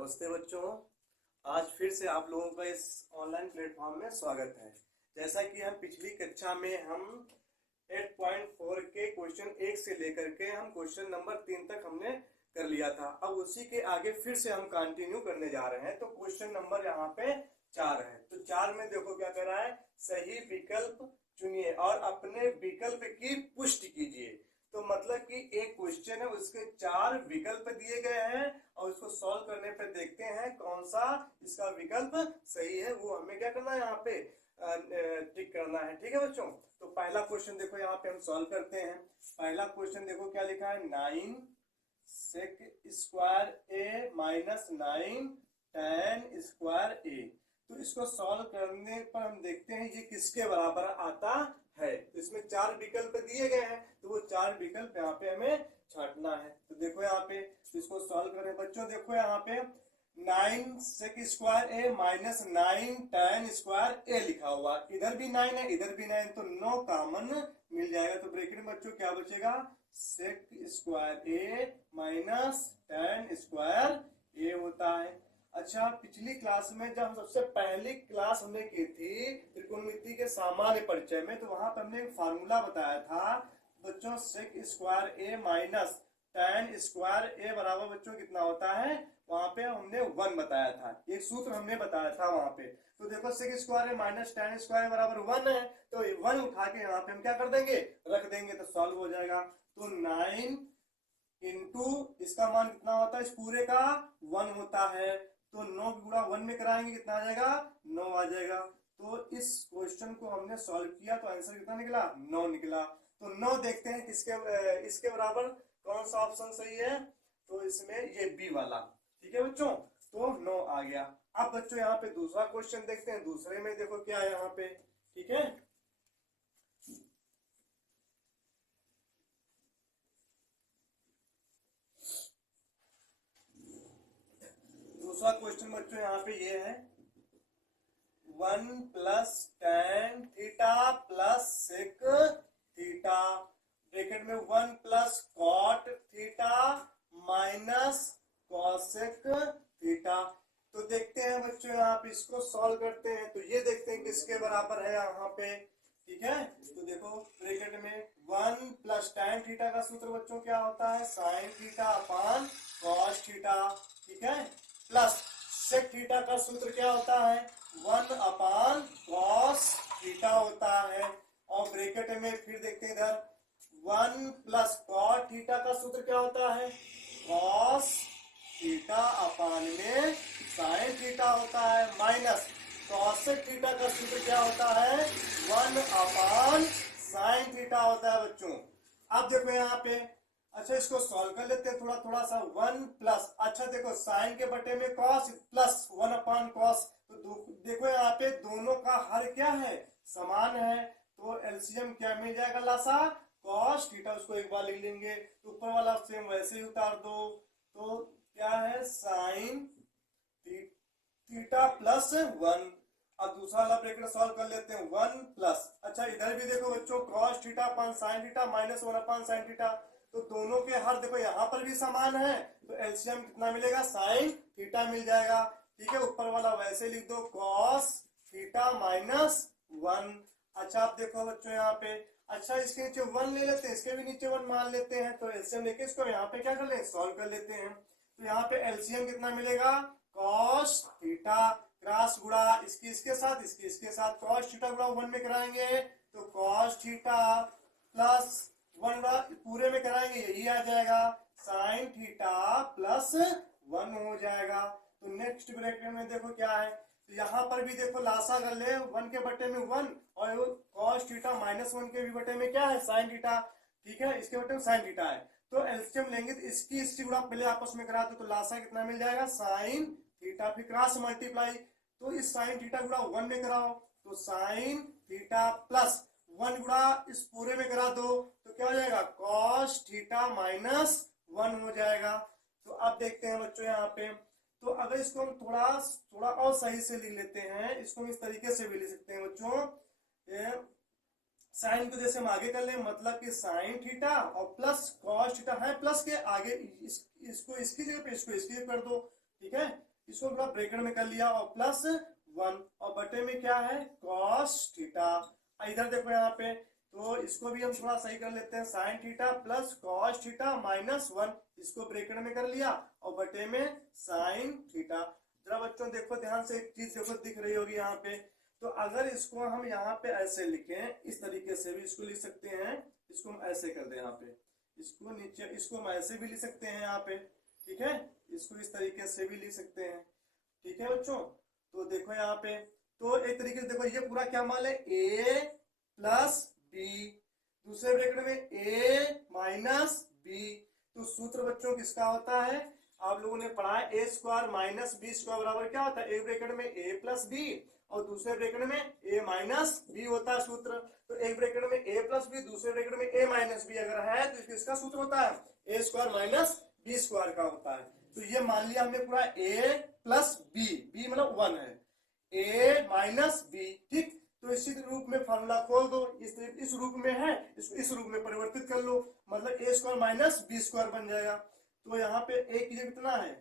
नमस्ते बच्चों। आज फिर से आप लोगों का इस ऑनलाइन प्लेटफॉर्म में स्वागत है। जैसा कि हम पिछली कक्षा में हम 8.4 के क्वेश्चन 1 से लेकर के हम क्वेश्चन नंबर 3 तक हमने कर लिया था। अब उसी के आगे फिर से हम कंटिन्यू करने जा रहे हैं। तो क्वेश्चन नंबर यहाँ पे 4 है। तो 4 में देखो क्या कर रहा है, सही विकल्प चुनिए और अपने विकल्प की पुष्टि कीजिए। तो मतलब कि एक क्वेश्चन है, उसके 4 विकल्प दिए गए हैं और इसको सॉल्व करने पे देखते हैं कौन सा इसका विकल्प सही है। वो हमें क्या करना है, यहाँ पे टिक करना है। ठीक है बच्चों। तो पहला क्वेश्चन देखो यहाँ पे हम सॉल्व करते हैं। पहला क्वेश्चन देखो क्या लिखा है, 9 सेक स्क्वायर ए माइनस 9 tan स्क्वायर ए। तो इसको सॉल्व करने पर हम देखते हैं ये किसके बराबर आता है। तो इसमें 4 विकल्प दिए गए हैं, तो वो 4 विकल्प यहाँ पे हमें छांटना है। तो देखो यहाँ पे इसको सॉल्व करें बच्चों। देखो यहाँ पे 9 सेक स्क्वायर ए माइनस 9 tan स्क्वायर ए लिखा हुआ, इधर भी 9 है इधर भी 9, तो 9 कॉमन मिल जाएगा। तो ब्रैकेट में बच्चों क्या बचेगा, सेक स्क्वायर ए माइनस tan स्क्वायर ए होता है। अच्छा, पिछली क्लास में जब हम सबसे पहली क्लास हमने की थी त्रिकोणमिति के सामान्य परिचय में, तो वहां पर हमने एक फार्मूला बताया था बच्चों, सेक स्क्वायर ए माइनस tan स्क्वायर ए बराबर बच्चों कितना होता है, वहां पे हमने 1 बताया था। एक सूत्र हमने बताया था वहां पे। तो देखो सेक स्क्वायर ए माइनस tan स्क्वायर बराबर 1 है, तो 1 उठा के यहाँ पे हम क्या कर देंगे, रख देंगे, तो सॉल्व हो जाएगा। तो 9 इंटू इसका मान कितना होता है, इस पूरे का 1 होता है, तो 9 गुणा 1 में कराएंगे कितना आ जाएगा, 9 आ जाएगा। तो इस क्वेश्चन को हमने सॉल्व किया तो आंसर कितना निकला, 9 निकला। तो 9 देखते हैं किसके इसके बराबर कौन सा ऑप्शन सही है। तो इसमें ये बी वाला। ठीक है बच्चों, तो 9 आ गया। अब बच्चों यहाँ पे दूसरा क्वेश्चन देखते हैं। दूसरे में देखो क्या है यहाँ पे। ठीक है, दूसरा क्वेश्चन बच्चों यहाँ पे ये है, 1 plus tan theta plus sec theta, bracket में 1 plus cot theta minus cosec theta. तो देखते हैं बच्चों यहाँ पे इसको सॉल्व करते हैं। तो ये देखते हैं किसके बराबर है यहाँ पे। ठीक है, तो देखो ब्रैकेट में 1 प्लस tan थीटा का सूत्र बच्चों क्या होता है, sine theta upon cos theta. ठीक है, प्लस सेक थीटा का सूत्र क्या होता है, 1 अपान कॉस थीटा होता है। और ब्रैकेट में फिर देखते हैं इधर 1 प्लस कॉट थीटा का सूत्र क्या होता है, कॉस थीटा अपान में साइन थीटा होता है, माइनस कॉसेक थीटा का सूत्र क्या होता है, 1 अपान साइन थीटा होता है बच्चों। अब देखो यहाँ पे, अच्छा इसको सॉल्व कर लेते हैं थोड़ा थोड़ा सा। 1 प्लस, अच्छा देखो साइन के बटे में कॉस प्लस 1 अपान कॉस, तो देखो यहाँ पे दोनों का हर क्या है, समान है। तो एलसीएम क्या मिल जाएगा, लासा कॉस थीटा, उसको एक बार लिख लेंगे। तो ऊपर वाला सेम वैसे ही उतार दो। तो क्या है, साइन थीटा प्लस 1। अब दूसरा वाला ब्रैकेट सॉल्व कर लेते हैं, 1 प्लस, अच्छा इधर भी देखो बच्चों, कॉस थीटा अपान sine theta minus 1 upon sine theta. तो दोनों के हर देखो यहाँ पर भी समान है, तो एलसीएम कितना मिलेगा, साइन थीटा मिल जाएगा। ठीक है, ऊपर वाला वैसे लिख दो, कॉस थीटा माइनस 1। अच्छा आप देखो बच्चों यहाँ पे, अच्छा इसके नीचे 1 ले लेते हैं, इसके भी नीचे 1 मान लेते हैं। तो एलसीएम लेके इसको यहाँ पे क्या कर ले, सॉल्व कर लेते हैं। तो यहाँ पे एलसीएम कितना मिलेगा, कॉस थीटा क्रॉस गुणा इसकी इसके साथ, इसकी इसके साथ, कॉस थीटा गुणा 1 में कराएंगे तो कॉस थीटा प्लस 1 पूरे में कराएंगे यही आ जाएगा, साइन थीटा प्लस 1 हो जाएगा। तो नेक्स्ट ब्रैकेट में देखो क्या है, तो यहाँ पर भी देखो लासा कर ले, 1 के बटे में 1 और कॉस थीटा माइनस 1 के भी बटे में क्या है, साइन थीटा। ठीक है, इसके बटे में साइन थीटा है। तो एलसीएम लेंगे तो इसकी गुणा पहले आपस में करा दो, तो लासा कितना मिल जाएगा, साइन थीटा, फिर क्रॉस मल्टीप्लाई, तो इस साइन थीटा गुणा 1 में कराओ, तो साइन थीटा प्लस 1 गुणा इस पूरे में करा दो, तो क्या हो जाएगा, कॉस थीटा माइनस 1 हो जाएगा। तो अब देखते हैं बच्चों यहाँ पे, तो अगर इसको हम थोड़ा और सही से लिख लेते हैं, इसको हम इस तरीके से भी लिख सकते हैं बच्चों, साइन को जैसे हम आगे कर ले, मतलब कि साइन थीटा और प्लस कॉस थीटा है, प्लस के आगे इसको इसकी जगह पे इसको इसकी जगह कर दो। ठीक है, इसको पूरा ब्रैकेट में कर लिया और प्लस 1 और बटे में क्या है cos थीटा। इधर देखो यहाँ पे तो इसको भी हम थोड़ा सही कर लेते हैं, sign theta plus cos theta minus 1, इसको ब्रैकेट में कर लिया और बटे में साइन थीटा। जरा बच्चों देखो ध्यान से, एक चीज देखो दिख रही होगी यहाँ पे, तो अगर इसको हम यहाँ पे ऐसे लिखें, इस तरीके से भी इसको लिख सकते हैं, इसको हम ऐसे कर दें यहाँ पे, इसको नीचे, इसको हम ऐसे भी लिख सकते हैं यहाँ पे, ठीक है, इसको इस तरीके से भी लिख सकते हैं, ठीक है बच्चों। तो देखो यहाँ पे, तो एक तरीके से देखो ये पूरा क्या मान है a प्लस बी, दूसरे ब्रैकेट में a माइनस बी। तो सूत्र बच्चों किसका होता है, आप लोगों ने पढ़ा है ए स्क्वायर माइनस बी स्क्वायर बराबर क्या होता है, एक ब्रैकेट में a प्लस बी और दूसरे ब्रैकेट में a माइनस बी होता है सूत्र। तो एक ब्रैकेट में a प्लस बी, दूसरे ब्रैकेट में a माइनस बी अगर है तो किसका सूत्र होता है, a square minus B square का होता है। तो ये मान लिया हमने पूरा a प्लस बी, बी मतलब 1 है, a माइनस बी, ठीक। तो इसी रूप में फार्मूला खोल दो, इस रूप में है, इस रूप में परिवर्तित कर लो, मतलब a square minus B square बन जाएगा। तो यहाँ पे a की जगह कितना है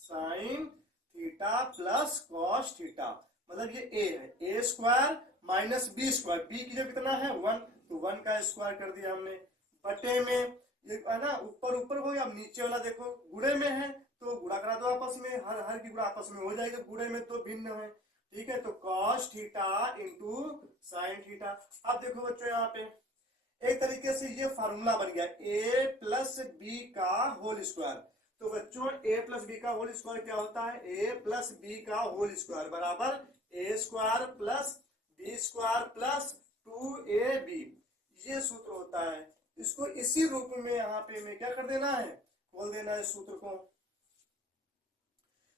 sine theta plus cos theta, मतलब ये a है, a square minus B square, b की जगह कितना है 1, तो 1 का स्क्वायर कर दिया हमने, बटे में ये है ना ऊपर ऊपर हो, अब नीचे वाला देखो गुणे में है तो गुणा करा दो आपस में, हर की गुणा आपस में हो जाएगी, गुणे में तो भिन्न है, ठीक है। तो cos theta into sine theta. अब देखो बच्चों यहाँ पे एक तरीके से ये फार्मूला बन गया a प्लस बी का होल स्क्वायर। तो बच्चों a प्लस बी का होल स्क्वायर क्या होता है, a प्लस बी का होल स्क्वायर बराबर a square plus B square plus 2ab, ये सूत्र होता है। इसको इसी रूप में यहाँ पे में क्या कर देना है, खोल देना है सूत्र को।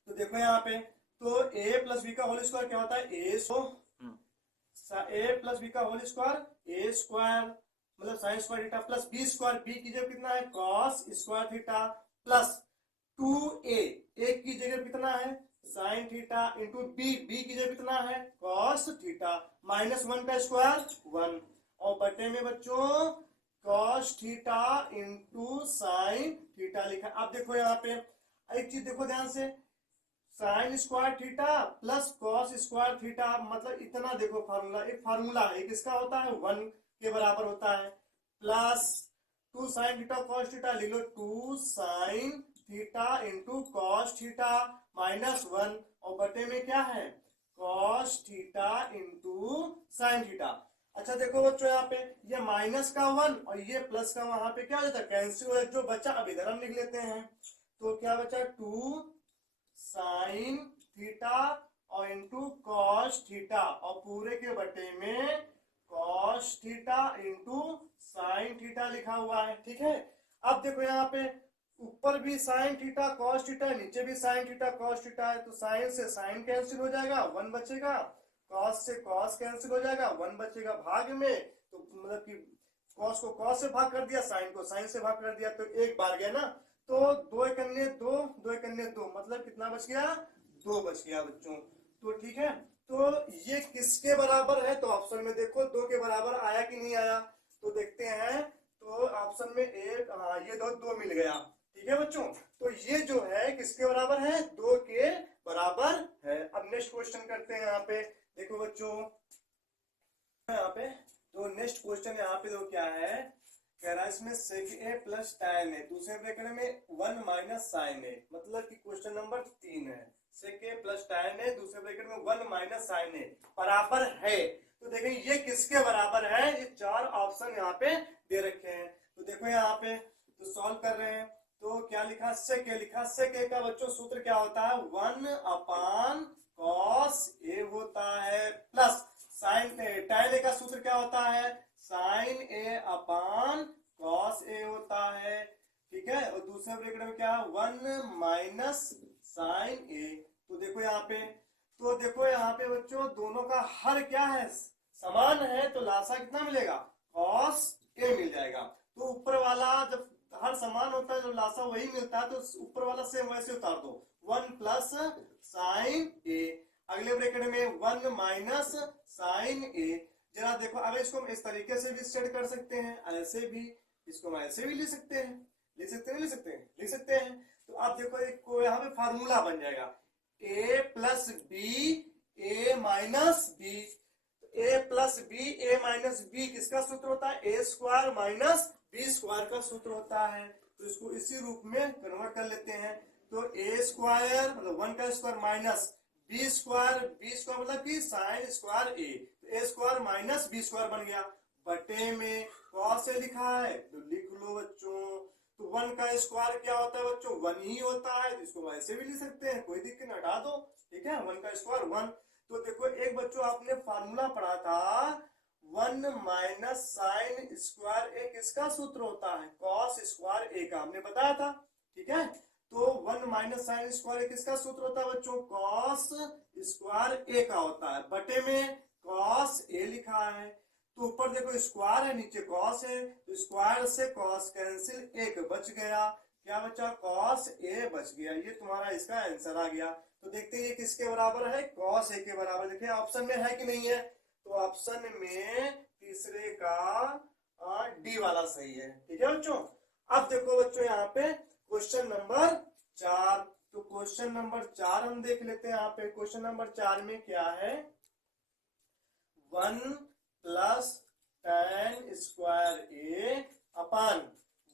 तो देखो यहाँ पे तो a प्लस बी का होल स्क्वायर क्या होता है, a प्लस बी का होल स्क्वायर a स्क्वायर मतलब sine square theta plus B square, B की जगह कितना है cos square theta plus 2a, a की जगह कितना है sine theta into B, B की जगह कितना है कॉस थीटा माइनस 1 का स्क्वायर 1 और बटे में बच्चों cos theta into sine theta लिखा। अब देखो यहाँ पे एक चीज देखो ध्यान से, sign square theta plus cos square theta, मतलब इतना देखो फार्मूला, एक फार्मूला है किसका होता है 1 के बराबर होता है, plus 2 sine theta cos theta लिख लो, 2 sign theta into cos theta minus 1 और बटे में क्या है cos theta into sine theta. अच्छा देखो बच्चों यहाँ पे ये माइनस का 1 और ये प्लस का वहां पे क्या हो जाता है कैंसिल हो जाता, जो बचा अब इधर हम लिख लेते हैं, तो क्या बचा 2 साइन थीटा और इंटू कॉस थीटा और पूरे के बटे में cos theta into sine theta लिखा हुआ है, ठीक है। अब देखो यहाँ पे ऊपर भी साइन थीटा कॉस थीटा, नीचे भी साइन थीटा कॉस थीटा है, तो साइन से साइन कैंसिल हो जाएगा 1 बचेगा, कॉस से कॉस कैंसिल हो जाएगा 1 बचेगा भाग में, तो मतलब कि कॉस को कॉस से भाग कर दिया, साइन को साइन से भाग कर दिया, तो एक बार गया ना, तो 2 एकन्ने 2, 2 एकन्ने 2, मतलब कितना बच गया 2 बच गया बच्चों। तो ठीक है, तो ये किसके बराबर है, तो ऑप्शन में देखो 2 के बराबर आया कि नहीं आया, तो देखते हैं, तो ऑप्शन में एक, हाँ ये 2 मिल गया, ठीक है बच्चों। तो ये जो है किसके बराबर है 2 के बराबर है। अब नेक्स्ट क्वेश्चन करते हैं, यहाँ पे देखो बच्चों, यहाँ पे तो नेक्स्ट क्वेश्चन यहाँ पे तो क्या है, कह रहा है इसमें सेक ए प्लस tan ए, दूसरे ब्रैकेट में 1 माइनस साइन ए, मतलब कि क्वेश्चन नंबर 3 है, सेक ए प्लस tan ए दूसरे ब्रैकेट में 1 माइनस साइन ए बराबर है। तो देखें ये किसके बराबर है, ये 4 ऑप्शन यहाँ पे दे रखे हैं। तो देखो यहाँ पे तो सॉल्व कर रहे हैं, तो क्या लिखा सेक ए, लिखा सेक ए का बच्चों सूत्र क्या होता है 1 अपान कॉस ए होता है, प्लस साइन tan ए का सूत्र क्या होता है sine A upon cos A होता है, ठीक है। और दूसरे ब्रैकेट में क्या है 1 माइनस साइन ए। तो देखो यहाँ पे, तो देखो यहाँ पे बच्चों दोनों का हर क्या है समान है, तो लासा कितना मिलेगा कॉस ए मिल जाएगा। तो ऊपर वाला जब हर समान होता है, जब लासा वही मिलता है, तो ऊपर वाला सेम वैसे उतार दो 1 प्लस साइन ए, अगले ब्रैकेट में 1 माइनस साइन ए। जरा देखो अब इसको हम इस तरीके से भी स्टेट कर सकते हैं, ऐसे भी, इसको हम ऐसे भी लिख सकते हैं, लिख सकते हैं, लिख सकते हैं, लिख सकते हैं। तो आप देखो एक को यहाँ पे फार्मूला बन जाएगा ए प्लस बी ए माइनस बी। ए प्लस बी ए माइनस बी किसका सूत्र होता है? ए स्क्वायर माइनस बी स्क्वायर का सूत्र होता है। तो इसको इसी रूप में कन्वर्ट कर लेते हैं। तो ए स्क्वायर मतलब 1 का स्क्वायर माइनस बी स्क्वायर मतलब कि साइन स्क्वायर ए, तो ए स्क्वायर माइनस बी स्क्वायर बन गया, बटे में कॉस ए लिखा है तो लिख लो बच्चों। तो 1 का स्क्वायर क्या होता है बच्चों? 1 ही होता है, तो इसको वैसे भी लिख सकते हैं, कोई दिक्कत नहीं, हटा दो, ठीक है। 1 का स्क्वायर 1। तो देखो एक बच्चों आपने फार्मूला पढ़ा था 1 माइनस साइन स्क्वायर ए किसका सूत्र होता है? कॉस स्क्वायर ए का, हमने बताया था, ठीक है। तो 1 माइनस साइन स्क्वायर ए किसका सूत्र होता है बच्चों? कॉस स्क्वायर ए का होता है, बटे में कॉस ए लिखा है। तो ऊपर देखो स्क्वायर है, नीचे कॉस है, तो स्क्वायर से कॉस कैंसिल, एक बच गया, क्या बचा? कॉस ए बच गया। ये तुम्हारा इसका आंसर आ गया। तो देखते हैं ये किसके बराबर है? कॉस ए के बराबर। देखिए ऑप्शन में है कि नहीं है? तो ऑप्शन में तीसरे का डी वाला सही है, ठीक है बच्चों। अब देखो बच्चों यहाँ पे क्वेश्चन नंबर 4। तो क्वेश्चन नंबर 4 हम देख लेते हैं। यहाँ पे क्वेश्चन नंबर 4 में क्या है? 1 प्लस tan स्क्वायर ए अपान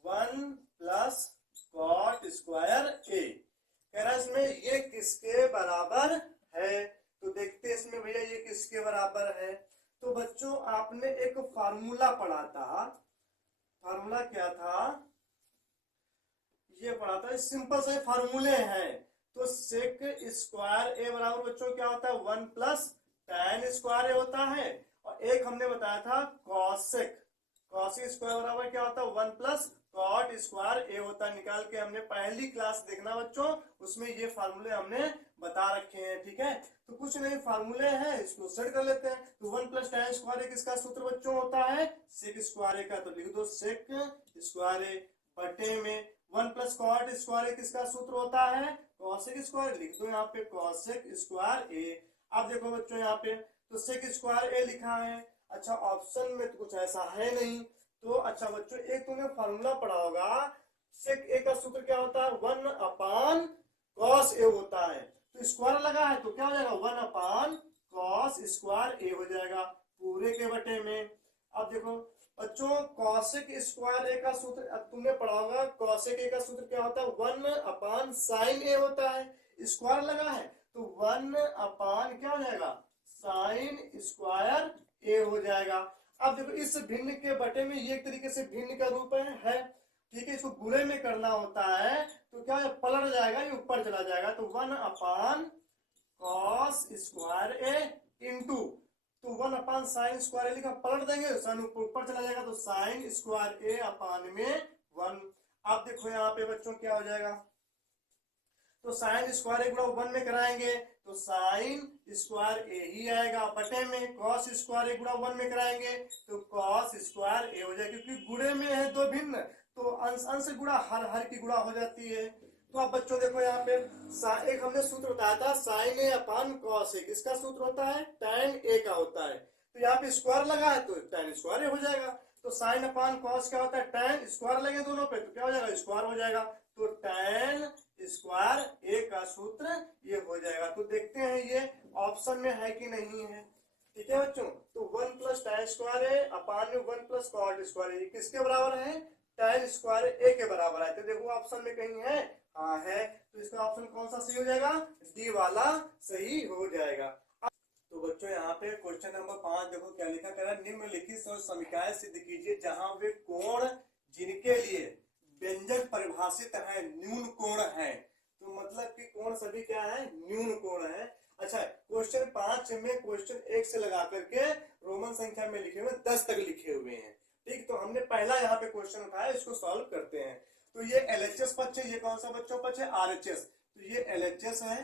1 प्लस कॉट स्क्वायर ए। कह रहा है इसमें ये किसके बराबर है? तो देखते हैं इसमें भैया ये किसके बराबर है। तो बच्चों आपने एक फार्मूला पढ़ा था, फार्मूला क्या था? ये पढ़ा था, सिंपल से फार्मूले हैं। तो सेक स्क्वायर ए बराबर बच्चों क्या होता है? 1 प्लस tan स्क्वायर ए होता है, और एक हमने बताया था कॉसेक, कॉसेक स्क्वायर बराबर क्या होता है? 1 प्लस कॉट स्क्वायर ए होता है। निकाल के हमने पहली क्लास देखना बच्चों, उसमें ये फार्मूले हमने बता रखे हैं, ठीक है। तो कुछ नहीं फार्मूले हैं, इसको सेट कर लेते हैं। तो 1 प्लस tan स्क्वायर ए किसका सूत्र बच्चों होता है? सेक स्क्वायर ए का, तो लिख दो सेक स्क्वायर ए, बटे में 1 प्लस कॉट स्क्वायर ए किसका सूत्र होता है? कॉसेक स्क्वायर, लिख दो यहाँ पे कॉसेक स्क्वायर ए। अब देखो बच्चों यहाँ पे तो सेक स्क्वायर ए लिखा है। अच्छा ऑप्शन में तो कुछ ऐसा है नहीं। तो अच्छा बच्चों एक तुमने फार्मूला पढ़ा होगा, सेक ए का सूत्र क्या होता है? 1 अपान कॉस ए होता है। तो स्क्वायर लगा है तो क्या हो जाएगा? 1 अपान कॉस स्क्वायर ए हो जाएगा, पूरे के बटे में। अब देखो बच्चों कॉसेक स्क्वायर ए का सूत्र तुमने पढ़ा होगा, कॉसेक ए का सूत्र क्या होता है? 1 अपान साइन ए होता है। स्क्वायर लगा है तो 1 अपान क्या हो जाएगा? साइन स्क्वायर ए हो जाएगा। अब देखो इस भिन्न के बटे में ये एक तरीके से भिन्न का रूप है, ठीक है। इसको गुणे में करना होता है तो क्या है? पलट जाएगा, ये ऊपर चला जाएगा। तो 1 अपान कॉस स्क्वायर ए इंटू, तो 1 अपान साइन स्क्वायर ए लिखा, पलट देंगे साइन ऊपर चला जाएगा, तो साइन स्क्वायर ए अपान में 1। अब देखो यहाँ पे बच्चों क्या हो जाएगा? तो साइन स्क्वायर ए गुणा 1 में कराएंगे तो साइन स्क्वायर ए ही आएगा, बटे में कॉस स्क्वायर ए गुणा 1 में कराएंगे तो कॉस स्क्वायर ए हो जाएगा, क्योंकि गुणे में है दो भिन्न, तो अंश अंश गुणा हर हर की गुणा हो जाती है। तो अब बच्चों देखो यहाँ पे एक हमने सूत्र बताया था sign A upon cos A, किसका सूत्र होता है? tan ए का होता है। तो यहाँ पे स्क्वायर लगा है तो tan स्क्वायर ए हो जाएगा। तो साइन अपान कॉस क्या होता है? tan स्क्वायर लगे दोनों पे तो क्या हो जाएगा? स्क्वायर हो जाएगा। तो tan स्क्वायर ए का सूत्र ये हो जाएगा। तो देखते हैं ये ऑप्शन में है कि नहीं है, ठीक है बच्चों। तो 1 प्लस tan स्क्वायर ए अपान में 1 प्लस कॉट स्क्वायर ए किसके बराबर है? tan स्क्वायर ए के बराबर है। तो देखो ऑप्शन में कहीं है? हाँ है। तो इसका ऑप्शन कौन सा सही हो जाएगा? डी वाला सही हो जाएगा। तो बच्चों यहाँ पे क्वेश्चन नंबर 5 देखो क्या लिखा कह रहा है, निम्नलिखित समीकरण सिद्ध कीजिए जहां वे कोण जिनके लिए व्यंजक परिभाषित है न्यून कोण है। तो मतलब कि कोण सभी क्या है? न्यून कोण है। अच्छा क्वेश्चन 5 में क्वेश्चन 1 से लगा करके रोमन संख्या में लिखे हुए 10 तक लिखे हुए हैं, ठीक। तो हमने पहला यहाँ पे क्वेश्चन उठाया, इसको सॉल्व करते हैं। तो ये एलएचएस पक्ष है, ये कौन सा बच्चों पक्ष है? आरएचएस। तो ये एलएचएस है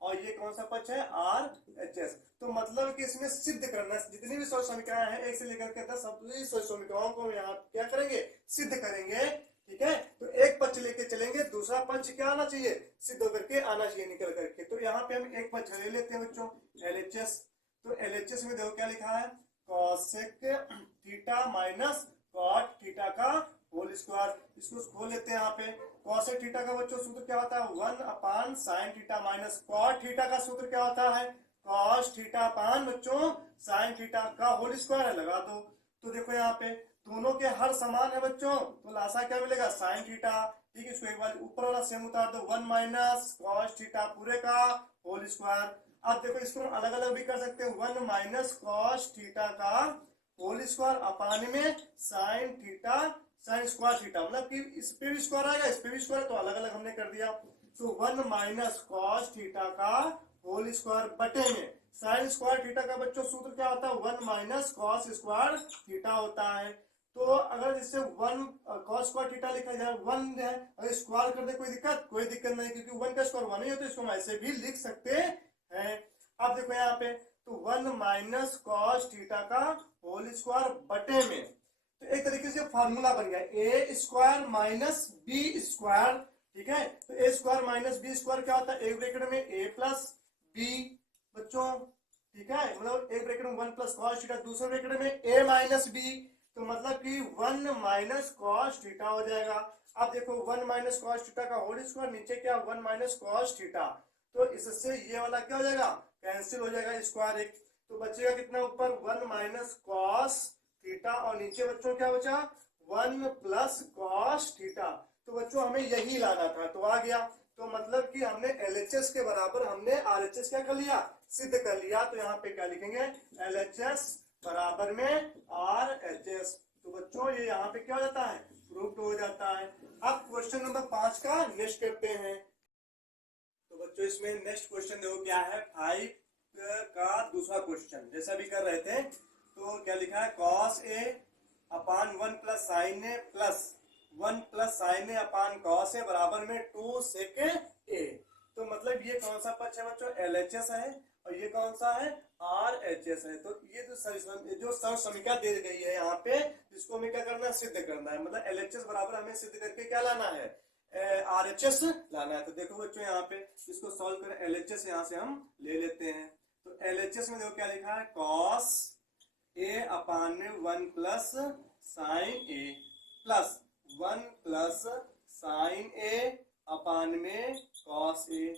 और ये कौन सा पक्ष है? आरएचएस। तो मतलब कि इसमें सिद्ध करना, जितनी भी समीकरण है 1 से लेकर के 10 सभी समीकरणों को यहाँ क्या करेंगे? सिद्ध करेंगे, ठीक है। तो एक पक्ष लेके चलेंगे, दूसरा पक्ष क्या आना चाहिए? सिद्ध होकर के आना चाहिए निकल करके। तो यहाँ पे हम एक पक्ष ले लेते हैं बच्चों, एलएचएस। तो एलएचएस में देखो क्या लिखा है? Cosec theta minus cot theta का होल स्क्वायर। इसको खोल लेते हैं यहाँ पे। कॉसेक थीटा का बच्चों सूत्र क्या होता है 1 upon sine theta minus cot theta का सूत्र क्या होता है कॉस थीटा अपान बच्चों साइन थीटा का होल स्क्वायर है लगा दो। तो देखो यहाँ पे दोनों के हर समान है बच्चों तो लासा क्या मिलेगा साइन थीटा। ठीक है इसको एक बार ऊपर वाला सेम उतार दो 1 माइनस कॉस थीटा पूरे का होल स्क्वायर। अब देखो इसको हम अलग अलग भी कर सकते हैं 1 माइनस कॉस थीटा का होल स्क्वायर अपान में sine theta sine square theta मतलब कि इस पे भी स्क्वायर आएगा इस पे भी स्क्वायर तो अलग अलग हमने कर दिया। तो 1 माइनस कॉस थीटा का होल स्क्वायर बटे में साइन स्क्वायर थीटा का बच्चों सूत्र क्या होता है 1 माइनस कॉस स्क्वायर थीटा होता है। तो अगर इससे 1 कॉस स्क्वायर थीटा लिखा जाए 1 है अगर स्क्वायर कर दे कोई दिक्कत नहीं क्योंकि 1 का स्क्वायर 1 ही है तो इसको हम ऐसे भी लिख सकते हैं। अब देखो यहाँ पे तो 1 माइनस कॉस थीटा का होल स्क्वायर बटे में तो एक तरीके से फार्मूला बन गया ए स्क्वायर माइनस बी स्क्वायर। ठीक है तो ए स्क्वायर माइनस बी स्क्वायर क्या होता है एक ब्रैकेट में ए प्लस बी बच्चों। ठीक है मतलब एक ब्रैकेट में 1 प्लस कॉस थीटा दूसरे ब्रैकेट में ए माइनस बी तो मतलब कि 1 माइनस कॉस थीटा हो जाएगा। अब देखो 1 माइनस कॉस थीटा का होल स्क्वायर नीचे क्या 1 माइनस कॉस थीटा तो इससे ये वाला क्या हो जाएगा कैंसिल हो जाएगा स्क्वायर एक तो बचेगा कितना ऊपर 1 माइनस कॉस थीटा और नीचे बच्चों क्या बचा 1 प्लस कॉस थीटा। तो बच्चों हमें यही लाना था तो आ गया। तो मतलब कि हमने LHS के बराबर हमने RHS क्या कर लिया सिद्ध कर लिया। तो यहाँ पे क्या लिखेंगे LHS बराबर में RHS। तो बच्चों ये यहाँ पे क्या हो जाता है प्रूफ हो जाता है। अब क्वेश्चन नंबर 5 का नेक्स्ट करते हैं। तो बच्चों इसमें नेक्स्ट क्वेश्चन देखो क्या है 5 का दूसरा क्वेश्चन जैसा भी कर रहे थे। तो क्या लिखा है cos A upon 1 plus sign A plus 1 plus sign A upon cos A बराबर में 2 सेक ए। तो मतलब ये कौन सा पक्ष है बच्चों LHS है और ये कौन सा है RHS है। तो ये जो सर्वसमीका दे गई है यहाँ पे इसको हमें क्या करना है सिद्ध करना है मतलब LHS बराबर हमें सिद्ध करके क्या लाना है RHS लाना है। तो देखो बच्चों यहाँ पे इसको सॉल्व करें LHS यहाँ से हम ले लेते हैं। तो LHS में देखो क्या लिखा है कॉस ए अपान में 1 प्लस साइन ए प्लस 1 प्लस साइन ए अपान में कॉस ए।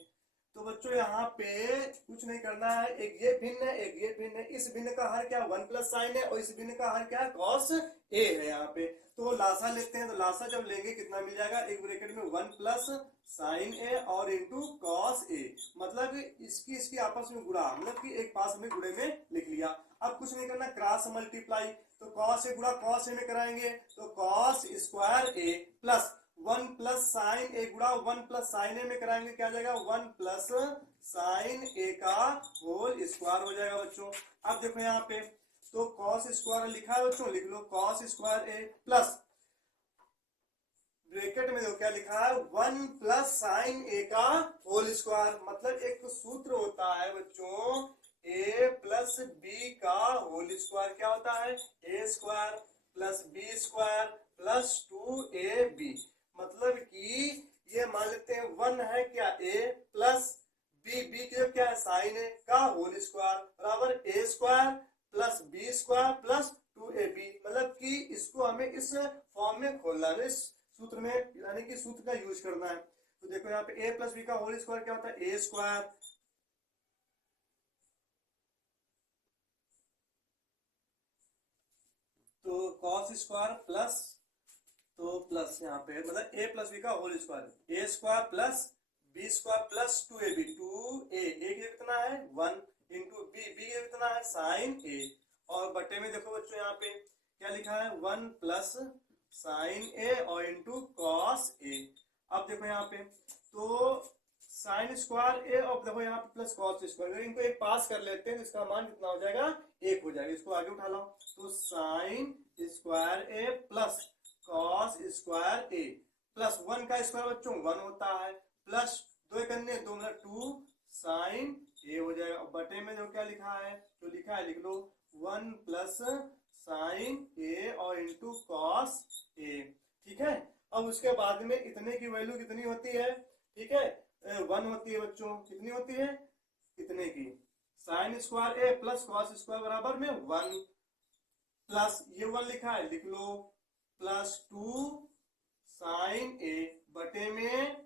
तो बच्चों यहाँ पे कुछ नहीं करना है एक ये भिन्न है एक ये भिन्न है इस भिन्न का हर क्या 1 प्लस साइन है और इस भिन्न का हर क्या है कॉस ए है यहाँ पे। तो लासा लेते हैं तो लासा जब लेंगे कितना मिल जाएगा एक ब्रैकेट में 1 प्लस साइन ए और इंटू कॉस ए मतलब इसकी आपस में गुणा मतलब कि एक पास में गुणे में लिख लिया। अब कुछ नहीं करना क्रॉस मल्टीप्लाई तो कॉस ए गुणा कॉस ए में कराएंगे तो कॉस स्क्वायर ए प्लस 1 प्लस साइन ए गुणा 1 प्लस साइन ए में कराएंगे क्या जाएगा 1 प्लस साइन ए का होल स्क्वायर हो जाएगा बच्चों। अब देखो यहाँ पे तो कॉस स्क्वायर लिखा है बच्चों लिख लो कॉस स्क्वायर ए प्लस ब्रैकेट में देखो क्या लिखा है 1 प्लस साइन ए का होल स्क्वायर मतलब एक तो सूत्र होता है बच्चों a प्लस बी का होल स्क्वायर क्या होता है a square plus B square plus 2ab मतलब कि ये मान लेते हैं 1 है क्या a प्लस बी के क्या है साइन ए का होल स्क्वायर बराबर a square plus B square plus 2ab मतलब कि इसको हमें इस फॉर्म में खोलना है इस सूत्र में यानी कि सूत्र का यूज करना है। तो देखो यहाँ पे a प्लस बी का होल स्क्वायर क्या होता है a स्क्वायर तो कॉस स्क्वायर प्लस तो प्लस यहाँ पे मतलब a प्लस बी का whole square a square plus B square plus 2ab 2a कितना है 1 इंटू बी कितना है साइन a और बटे में देखो बच्चों यहाँ पे क्या लिखा है 1 प्लस साइन ए और इंटू कॉस ए। अब देखो यहाँ पे तो साइन स्क्वायर ए और देखो यहाँ पे प्लस कॉस स्क्वायर इनको एक पास कर लेते हैं तो इसका मान कितना हो जाएगा 1 हो जाएगा। इसको आगे उठा लो तो साइन स्क्वायर ए प्लस कॉस स्क्वायर ए प्लस 1 का स्क्वायर बच्चों 1 होता है प्लस 2 करने 2 मतलब 2 साइन ए हो जाएगा और बटे में जो क्या लिखा है जो लिखा है लिख लो 1 प्लस साइन ए और इंटू कॉस ए। ठीक है अब उसके बाद में इतने की वैल्यू कितनी होती है ठीक है 1 होती है बच्चों कितनी होती है इतने की साइन स्क्वायर ए प्लस कॉस स्क्वायर बराबर में 1 प्लस ये 1 लिखा है लिख लो प्लस 2 साइन ए बटे में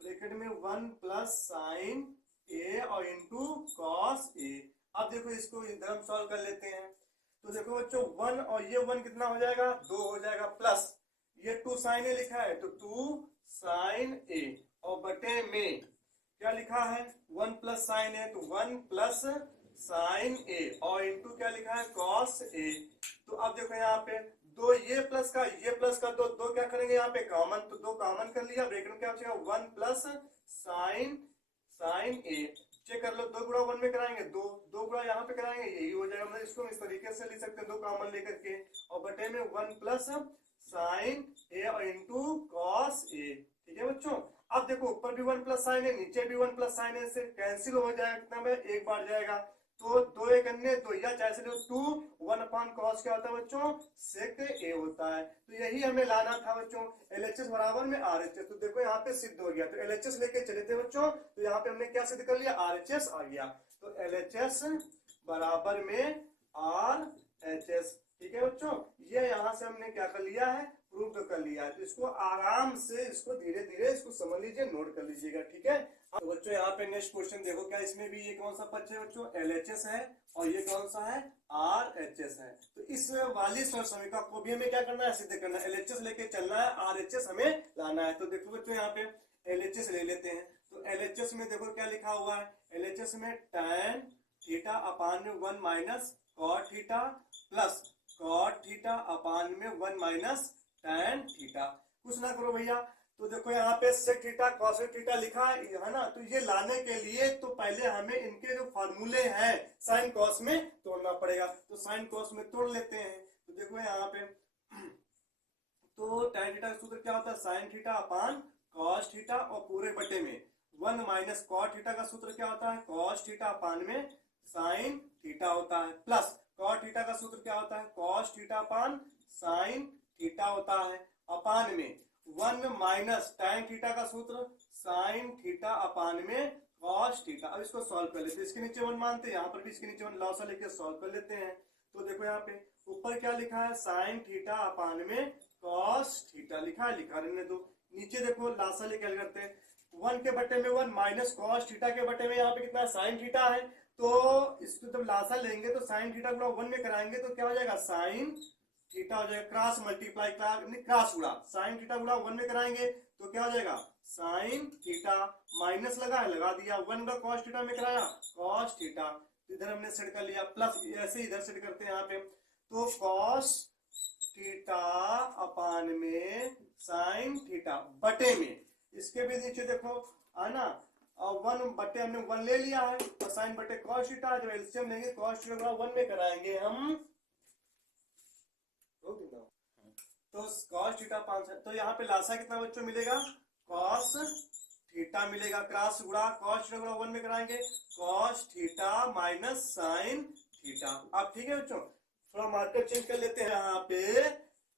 ब्रैकेट में 1 प्लस साइन ए और इंटू कॉस ए। अब देखो इसको इधर हम सॉल्व कर लेते हैं। तो देखो बच्चों 1 और ये 1 कितना हो जाएगा, 2 हो जाएगा, प्लस ये 2 साइन ए लिखा है तो 2 साइन ए और बटे में क्या लिखा है 1 प्लस साइन ए तो 1 प्लस साइन ए और इंटू क्या लिखा है कॉस ए। तो अब देखो यहाँ पे दो ये प्लस का दो क्या करेंगे यहाँ पे कॉमन, तो 2 कॉमन कर लिया, ब्रैकेट में क्या बचेगा 1 प्लस साइन ए। चेक कर लो 2 गुणा 1 में कराएंगे 2 गुणा यहाँ पे कराएंगे यही हो जाएगा, मतलब इसको इस तरीके से लिख सकते हैं 2 कॉमन लेकर के और बटे में 1 प्लस साइन ए और इंटू कॉस ए। ठीक है बच्चों, अब देखो ऊपर भी 1 प्लस साइन है नीचे भी 1 प्लस साइन है, से कैंसिल हो जाएगा, कितना में एक बार जाएगा तो 2 एक अन्य तो या जैसे 2 1 अपॉन कॉस क्या होता है बच्चों सेक ए होता है। तो यही हमें लाना था बच्चों एलएचएस बराबर में आरएचएस। तो देखो यहाँ पे सिद्ध हो गया, तो एलएचएस लेके चले थे बच्चों, तो यहाँ पे हमने क्या सिद्ध कर लिया आरएचएस आ गया। तो एलएचएस बराबर में आरएचएस। ठीक है बच्चों, ये यहाँ से हमने क्या कर लिया है प्रूव कर लिया है। तो इसको आराम से इसको धीरे धीरे इसको समझ लीजिए, नोट कर लीजिएगा। ठीक है, तो बच्चों यहाँ पे नेक्स्ट क्वेश्चन देखो, क्या इसमें भी ये कौन सा पक्ष है बच्चों एलएचएस है और ये कौन सा है आरएचएस है। तो इस वाली समीकरण को भी हमें क्या करना है सिद्ध करना है, एलएचएस लेके चलना है, आरएचएस हमें लाना है। तो देखो बच्चों यहाँ पे एलएचएस ले लेते हैं। तो एलएचएस में देखो क्या लिखा हुआ है, एलएचएस में tan थीटा अपान में 1 minus cot theta plus cot theta upon में 1 माइनस tan थीटा। कुछ ना करो भैया, तो देखो यहाँ पे सेक थीटा कॉस थीटा लिखा है ना, तो ये लाने के लिए तो पहले हमें इनके जो फार्मूले हैं साइन कॉस में तोड़ना पड़ेगा। तो साइन कॉस में तोड़ लेते हैं। तो देखो यहाँ पे तो tan थीटा का सूत्र क्या होता है sine theta upon cos theta और पूरे बटे में 1 माइनस कॉट थीटा का सूत्र क्या होता है कॉस थीटा अपान में साइन थीटा होता है, प्लस कॉट थीटा का सूत्र क्या होता है कॉस थीटा अपान साइन थीटा होता है, अपान में 1 माइनस tan थीटा का सूत्र साइन थीटा अपान में कॉस थीटा। अब इसको सॉल्व कर लेते हैं, इसके नीचे 1 मानते हैं, यहाँ पर भी इसके नीचे 1 लॉसा लेके सॉल्व कर लेते हैं। तो देखो यहाँ पे ऊपर क्या लिखा है साइन थीटा अपान में कॉस थीटा लिखा है, लिखा रहने दो। नीचे देखो लासा लेके हल करते हैं, 1 के बटे में 1 माइनस कॉस थीटा के बटे में यहाँ पे कितना साइन थीटा है, तो इसको जब लासा लेंगे तो साइन थीटा गुणा 1 में कराएंगे तो क्या हो जाएगा साइन थीटा हो जाएगा, क्रॉस मल्टीप्लाई क्रॉस गुणा साइन थीटा गुणा 1 में कराएंगे तो क्या हो जाएगा साइन थीटा, माइनस लगा है लगा दिया, 1 गुणा कॉस थीटा में कराया कॉस थीटा, इधर हमने सेट कर लिया, प्लस ऐसे इधर सेट करते हैं यहाँ पे, तो कॉस थीटा अपान में साइन थीटा बटे में इसके भी नीचे देखो है ना 1 बटे हमने 1 ले लिया है और साइन बटे कॉस थीटा, जब एलसीएम लेंगे कॉस थीटा गुणा 1 में कराएंगे हम तो कॉस थीटा 5 है। तो यहाँ पे लासा कितना बच्चों मिलेगा कॉस थीटा मिलेगा, क्रॉस गुणा कॉस थीटा गुणा 1 में कराएंगे cos theta minus sine theta. अब ठीक है बच्चों, थोड़ा मार्कर चेंज कर लेते हैं। यहाँ पे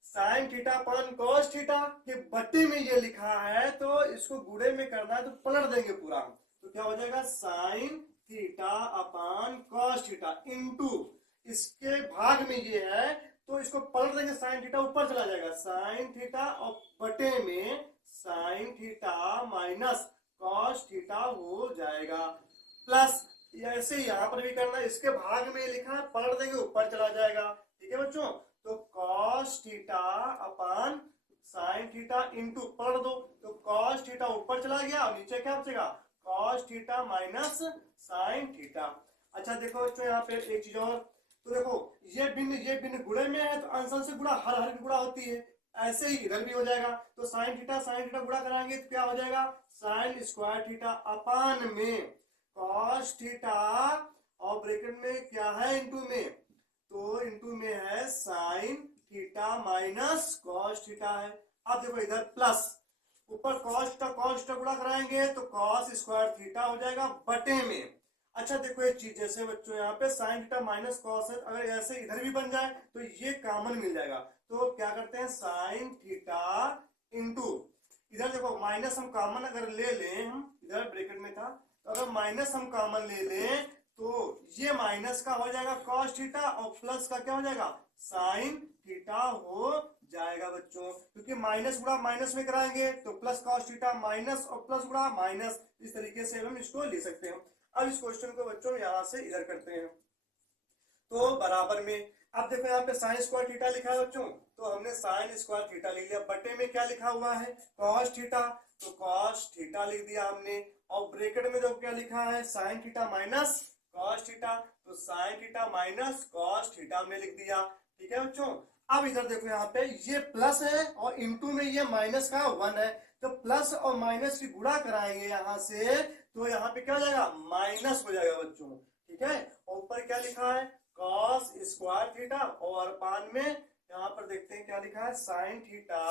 sine theta upon cos theta के बटे में ये लिखा है तो इसको गुणे में करना है तो पलट देंगे पूरा, तो क्या हो जाएगा sine theta upon cos theta into इसके भाग में ये है तो इसको पलट देंगे, साइन थीटा ऊपर चला जाएगा साइन थीटा और बटे में sine theta minus cos theta हो जाएगा, प्लस ऐसे यहाँ पर भी करना है, इसके भाग में लिखा है पलट देंगे ऊपर चला जाएगा। ठीक है बच्चों, तो कॉस थीटा अपान साइन थीटा इंटू पलट दो तो कॉस थीटा ऊपर चला गया और नीचे क्या बचेगा cos theta minus sine theta. अच्छा देखो बच्चों यहाँ पे एक चीज और, तो देखो ये भिन्न गुणे में है तो अंश से गुणा हर की गुणा होती है, ऐसे ही इधर भी हो जाएगा। तो साइन थीटा गुणा कराएंगे तो क्या हो जाएगा साइन स्क्वायर थीटा अपान में कॉस थीटा और ब्रैकेट में क्या है इंटू में, तो इंटू में है sine theta minus cos theta है। अब देखो इधर प्लस ऊपर कॉस थीटा गुणा कराएंगे तो कॉस स्क्वायर थीटा हो जाएगा बटे में। अच्छा देखो एक चीज, जैसे बच्चों यहाँ पे साइन थीटा माइनस कॉस है, अगर ऐसे इधर भी बन जाए तो ये कॉमन मिल जाएगा, तो क्या करते हैं साइन थीटा इंटू इधर देखो माइनस हम कॉमन अगर ले लें, हम इधर ब्रैकेट में था तो अगर माइनस हम कॉमन ले लें तो ये माइनस का हो जाएगा कॉस थीटा और प्लस का क्या हो जाएगा साइन थीटा हो जाएगा बच्चों, क्योंकि माइनस गुणा माइनस में कराएंगे तो प्लस कॉस थीटा माइनस और प्लस गुणा माइनस, इस तरीके से हम इसको ले सकते हैं। अब इस क्वेश्चन को बच्चों यहाँ से इधर करते हैं तो बराबर में, अब देखो यहाँ पे साइन स्क्वायर थीटा लिखा है बच्चों, तो हमने साइन स्क्वायर थीटा लिख लिया, बटे में क्या लिखा हुआ है कॉस थीटा, तो कॉस थीटा लिख दिया हमने, और ब्रैकेट में जो क्या लिखा है sine theta minus cos theta, तो sine theta minus cos theta हमने लिख दिया। ठीक है बच्चों, अब इधर देखो यहाँ पे ये प्लस है और इनटू में ये माइनस का 1 है, तो प्लस और माइनस की गुणा कराएंगे यहाँ से, तो यहाँ पे क्या हो जाएगा माइनस हो जाएगा बच्चों। ठीक है, और ऊपर क्या लिखा है कॉस स्क्वायर थीटा, और पान में यहाँ पर देखते हैं क्या लिखा है साइन थीटा,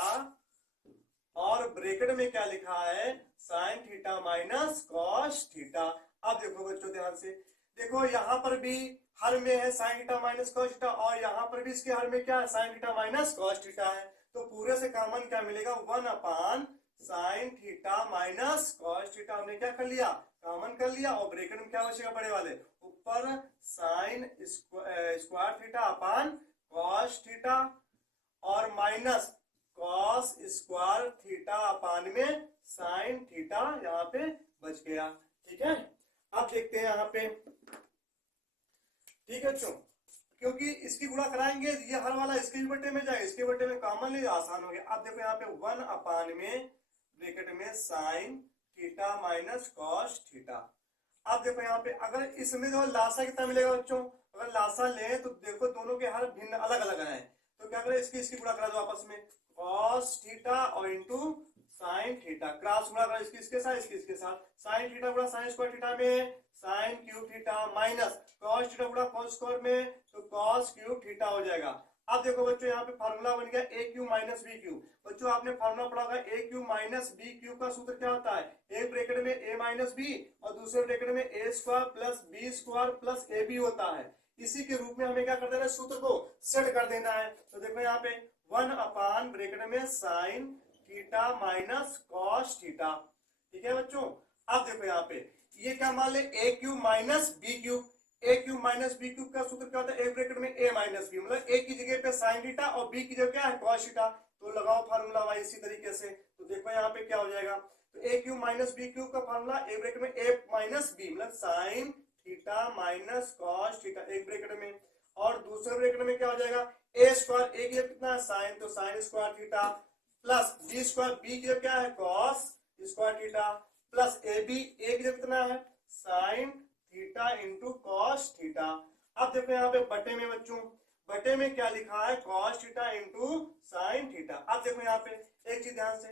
और ब्रैकेट में क्या लिखा है sine theta minus cos theta. अब देखो बच्चों ध्यान से देखो, यहाँ पर भी हर में है sine theta minus cos theta, और यहाँ पर भी इसके हर में क्या है sine theta minus cos theta है, तो पूरे से कॉमन क्या मिलेगा 1 upon sine theta minus cos theta, हमने क्या कर लिया कॉमन कर लिया, और ब्रैकेट में क्या बचेगा बड़े वाले ऊपर sine square theta upon cos theta, और minus cos square theta upon में साइन थीटा यहाँ पे बच गया। ठीक है, अब देखते हैं यहाँ पे, ठीक है बच्चों, क्योंकि इसकी गुणा कराएंगे ये हर वाला इसके भी बटे में जाएगा, इसके बटे में कॉमन ले आसान हो गया। अब देखो यहाँ पे 1 अपान में ब्रैकेट में sine theta minus cos theta. अब देखो यहाँ पे अगर इसमें जो लासा कितना मिलेगा बच्चों, अगर लासा लें तो देखो दोनों के हर भिन्न अलग अलग हैं, तो क्या करें इसकी गुणा करा दो आपस में कॉस थीटा और इंटू साइन थीटा, क्रॉस गुणा करा इसके साथ इसके साथ, साइन थीटा गुणा साइन स्क्वायर थीटा में sine cube theta minus cos theta गुणा कॉस स्क्वायर में तो कॉस क्यूब थीटा हो जाएगा। अब देखो बच्चों यहाँ पे फार्मूला बन गया ए क्यू माइनस बी क्यू, बच्चों आपने फार्मूला पढ़ा होगा ए क्यू माइनस बी क्यू का सूत्र क्या होता है, एक ब्रैकेट में ए माइनस बी और दूसरे ब्रैकेट में A square plus B square plus A B होता है, इसी के रूप में हमें क्या कर देना है सूत्र को सेट कर देना है। तो देखो यहाँ पे 1 अपान ब्रैकेट में sine theta minus cos theta. ठीक है बच्चों, अब देखो यहाँ पे ये क्या मान ले ए क्यूब माइनस बी क्यूब, ए क्यूब माइनस बी क्यूब का सूत्र क्या होता है एक ब्रैकेट में ए माइनस बी, मतलब ए की जगह पे साइन थीटा और बी की जगह क्या है कॉस थीटा, तो लगाओ फार्मूला वाई इसी तरीके से, तो देखो यहाँ पे क्या हो जाएगा, तो ए क्यूब माइनस बी क्यूब का फार्मूला एक ब्रैकेट में ए माइनस बी मतलब sign theta minus cos theta एक ब्रैकेट में, और दूसरे ब्रैकेट में क्या हो जाएगा ए स्क्वायर, ए की जगह कितना है साइन, तो sine square theta plus B square, B की जगह क्या है cos square theta plus A B, A की जगह कितना है sine theta into cos theta. अब देखो यहाँ पे बटे में बच्चों, बटे में क्या लिखा है cos theta into sine theta. अब देखो यहाँ पे एक चीज ध्यान से,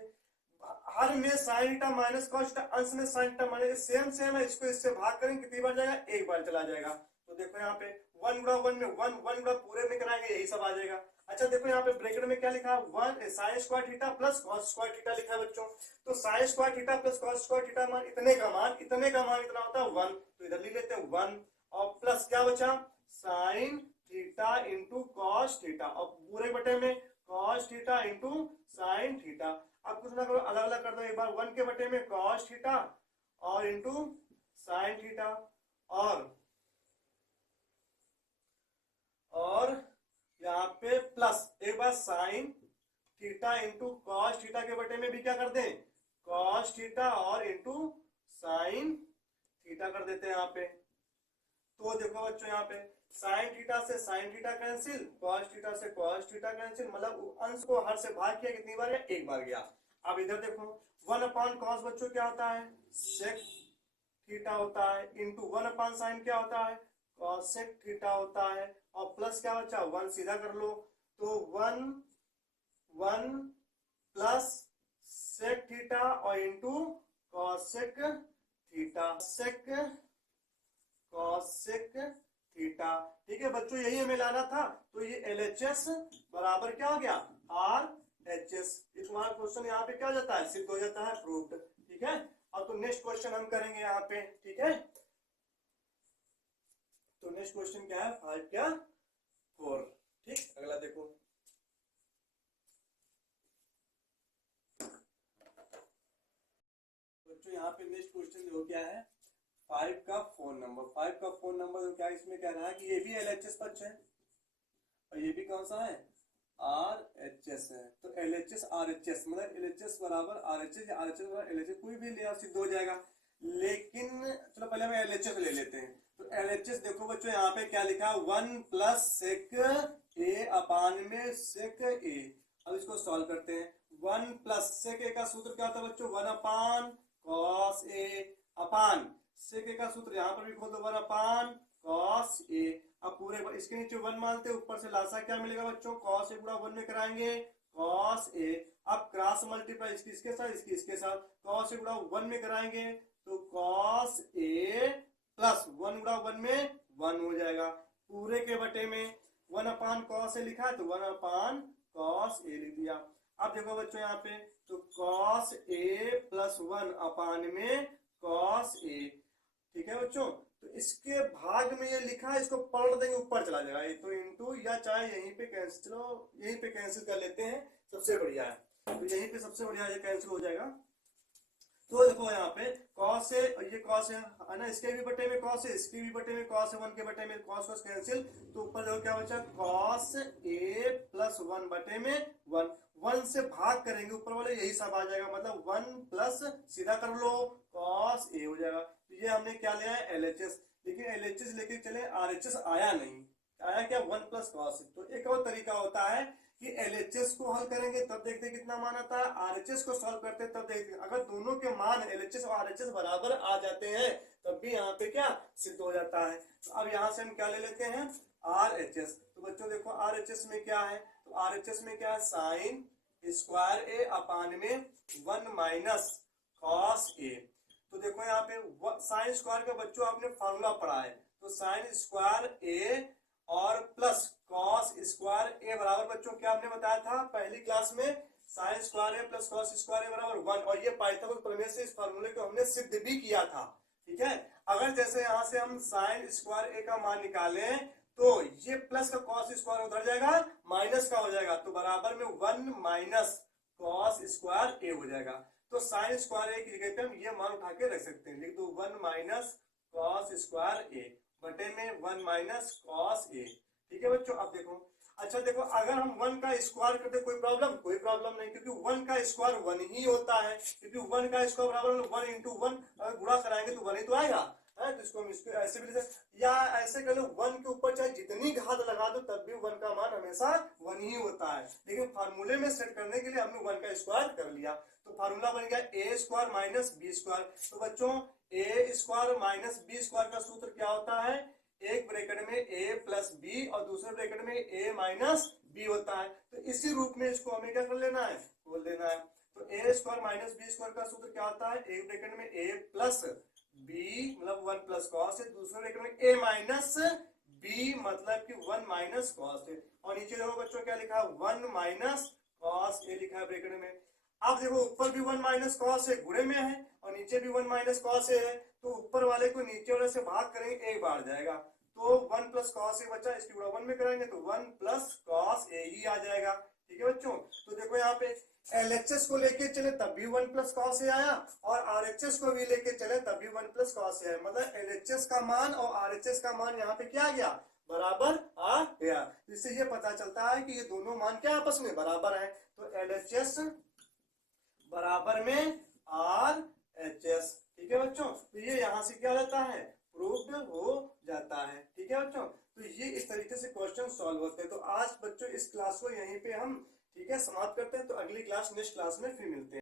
हर में sine theta minus cos theta, अंश में साइन थीटा माइनस सेम है, इसको इससे भाग करेंगे कितनी बार जाएगा एक बार चला जाएगा, तो देखो यहाँ पे 1 गुणा 1 में 1 1 गुणा पूरे में कराएंगे यही सब आ जाएगा। अच्छा देखो यहाँ पे ब्रैकेट में क्या लिखा है 1 sign square theta plus cos square theta लिखा है बच्चों, तो sine square theta plus cos square theta मान इतने का मान इतना होता है 1, तो इधर ले लेते हैं 1 और प्लस क्या बचा sign theta into cos theta, और पूरे बटे में cos theta into sine theta. अब कुछ ना करो अलग अलग कर दो, एक बार 1 के बटे में कॉस थीटा और इंटू साइन थीटा, और यहाँ पे प्लस एक बार sine theta into cos theta के बटे में भी क्या कर दें कॉस थीटा और इंटू साइन थीटा कर देते हैं यहाँ पे। तो देखो बच्चों यहाँ पे साइन थीटा से sine theta cancel, cos theta से कॉस थीटा कैंसिल, मतलब अंश को हर से भाग किया कितनी बार गया एक बार गया। अब इधर देखो 1 अपान कॉस बच्चों क्या होता है सेक थीटा होता है, इंटू 1 अपान साइन क्या होता है कॉसेक थीटा होता है, और प्लस क्या बचा 1 सीधा कर लो, तो 1 प्लस सेक थीटा और into cosec theta sec cosec theta. ठीक है बच्चों, यही हमें लाना था, तो ये LHS बराबर क्या हो गया RHS। ये तुम्हारा क्वेश्चन यहाँ पे क्या हो जाता है सिद्ध हो जाता है प्रूव्ड। ठीक है, अब तो नेक्स्ट क्वेश्चन हम करेंगे यहाँ पे। ठीक है, तो नेक्स्ट क्वेश्चन क्या है 5 क्या 4। ठीक, अगला देखो बच्चों, यहाँ पे नेक्स्ट क्वेश्चन जो क्या है 5 का फोन नंबर। 5 का फोन नंबर क्या इसमें कह रहा है कि ये भी LHS पक्ष है और ये भी कौन सा है आर एच एस है। तो L H S R H S मतलब एल एच एस बराबर आर एच एस या आर एच एस बराबर एल एच एस, कोई भी ले आप सिद्ध हो जाएगा। लेकिन चलो पहले हम एल एच एस ले लेते हैं। तो एल एच एस देखो बच्चों यहाँ पे क्या लिखा है, 1 प्लस सेक ए अपान में सेक ए। अब इसको सॉल्व करते हैं। 1 प्लस सेक ए का सूत्र क्या होता है बच्चों, 1 अपान कॉस ए अपान सेक ए का सूत्र यहाँ पर भी खोल दो, 1 अपान कॉस ए। अब पूरे इसके नीचे 1 मानते, ऊपर से लासा क्या मिलेगा बच्चों, कॉस ए गुणा 1 में कराएंगे कॉस ए। अब क्रॉस मल्टीप्लाई इसकी इसके साथ, इसकी इसके साथ, कॉस ए गुणा 1 में कराएंगे तो कॉस ए प्लस 1 गुणा 1 में 1 हो जाएगा। पूरे के बटे में 1 अपान कॉस ए लिखा है तो 1 अपान कॉस ए लिख दिया। अब देखो बच्चों यहाँ पे तो कॉस ए प्लस 1 अपान में कॉस ए। ठीक है बच्चों, तो इसके भाग में ये लिखा है, इसको पलट देंगे ऊपर चला जाएगा ये तो इंटू, या चाहे यहीं पे कैंसिल, चलो यहीं पे कैंसिल कर लेते हैं, सबसे बढ़िया है। तो यहीं पे सबसे बढ़िया ये कैंसिल हो जाएगा। तो देखो यहाँ पे कॉस है और ये कॉस है ना, इसके भी बटे में कॉस है, इसके भी बटे में कॉस है, 1 के बटे में कॉस कॉस कैंसिल। तो ऊपर देखो क्या बचा, कॉस ए प्लस 1 बटे में 1, 1 से भाग करेंगे ऊपर वाले, यही सब आ जाएगा, मतलब 1 प्लस सीधा कर लो कॉस ए हो जाएगा। तो ये हमने क्या लिया है एल एच एस, लेकिन एल एच एस लेके चले आर एच एस आया नहीं, आया क्या 1 प्लस कॉस। तो एक और तरीका होता है कि LHS को हल करेंगे तब देखते हैं कितना मान आता है, RHS को सॉल्व करते हैं तब देखते हैं, अगर दोनों के मान LHS और RHS बराबर आ जाते हैं तब भी यहाँ पे क्या सिद्ध हो जाता है। तो अब यहाँ से हम क्या ले लेते हैं RHS। तो बच्चों देखो RHS में क्या है, तो RHS में क्या है, साइन स्क्वायर ए अपान में 1 माइनस कॉस ए। तो देखो यहाँ पे साइन स्क्वायर का बच्चों आपने फॉर्मूला पढ़ा है, तो साइन स्क्वायर ए और प्लस कॉस स्क्वायर ए बराबर बच्चों क्या हमने बताया था पहली क्लास में, साइन स्क्वायर ए प्लस कॉस स्क्वायर ए बराबर 1, और ये पाइथागोरस प्रमेय से इस फार्मूले को हमने सिद्ध भी किया था। ठीक है, अगर जैसे यहाँ से हम साइन स्क्वायर ए का मान निकालें तो ये प्लस का कॉस स्क्वायर उधर जाएगा, माइनस का हो जाएगा, तो बराबर में 1 माइनस कॉस स्क्वायर ए हो जाएगा। तो साइन स्क्वायर ए की जगह पे हम ये मान उठा के रख सकते हैं, लिख दो 1 माइनस कॉस स्क्वायर ए बटे में 1 माइनस कॉस ए। ठीक है बच्चों, अब देखो, अच्छा देखो, अगर हम 1 का स्क्वायर करते कोई प्रॉब्लम, कोई प्रॉब्लम नहीं, क्योंकि 1 का स्क्वायर 1 ही होता है, क्योंकि 1 का स्क्वायर बराबर 1 इंटू 1, अगर गुणा कराएंगे तो 1 ही तो आएगा है। तो इसको हम इसको ऐसे भी या ऐसे कर लो, 1 के ऊपर चाहे जितनी घात लगा दो तब भी 1 का मान हमेशा 1 ही होता है, लेकिन फार्मूले में सेट करने के लिए हमने 1 का स्क्वायर कर लिया। तो फार्मूला बन गया ए स्क्वायर माइनस बी स्क्वायर। तो बच्चों ए स्क्वायर माइनस बी स्क्वायर का सूत्र क्या होता है, एक ब्रैकेट में a प्लस बी और दूसरे ब्रैकेट में a माइनस बी होता है। तो इसी रूप में इसको हमें क्या कर लेना है, खोल देना है। तो a square minus B square का सूत्र क्या होता है, एक ब्रैकेट में a प्लस बी मतलब 1 प्लस कॉस है, दूसरे ब्रैकेट में a माइनस बी मतलब कि 1 माइनस कॉस है, और नीचे देखो बच्चों क्या लिखा है 1 माइनस कॉस ए लिखा है ब्रैकेट में। अब देखो ऊपर भी 1 माइनस कॉस है गुणे में है और नीचे भी 1 माइनस कॉस है, तो ऊपर वाले को नीचे वाले से भाग करेंगे एक बार जाएगा, तो 1 प्लस कॉस ए बचा, इसकी गुणा 1 में कराएंगे तो 1 प्लस कॉस ए ही आ जाएगा। ठीक है बच्चों, तो देखो यहाँ पे LHS को लेके चले तब भी 1 प्लस कॉस ए आया, और RHS को भी लेके चले तब भी 1 प्लस कॉस ए आया, मतलब LHS का मान और RHS का मान यहाँ पे क्या आ गया, बराबर आ गया। इससे ये पता चलता है कि ये दोनों मान क्या आपस में बराबर है। तो LHS बराबर में RHS। ठीक है बच्चों, तो ये यहाँ से क्या होता है, प्रूव्ड हो जाता है। ठीक है बच्चों, तो ये इस तरीके से क्वेश्चन सॉल्व होते हैं। तो आज बच्चों इस क्लास को यहीं पे हम ठीक है समाप्त करते हैं, तो अगली क्लास नेक्स्ट क्लास में फिर मिलते हैं।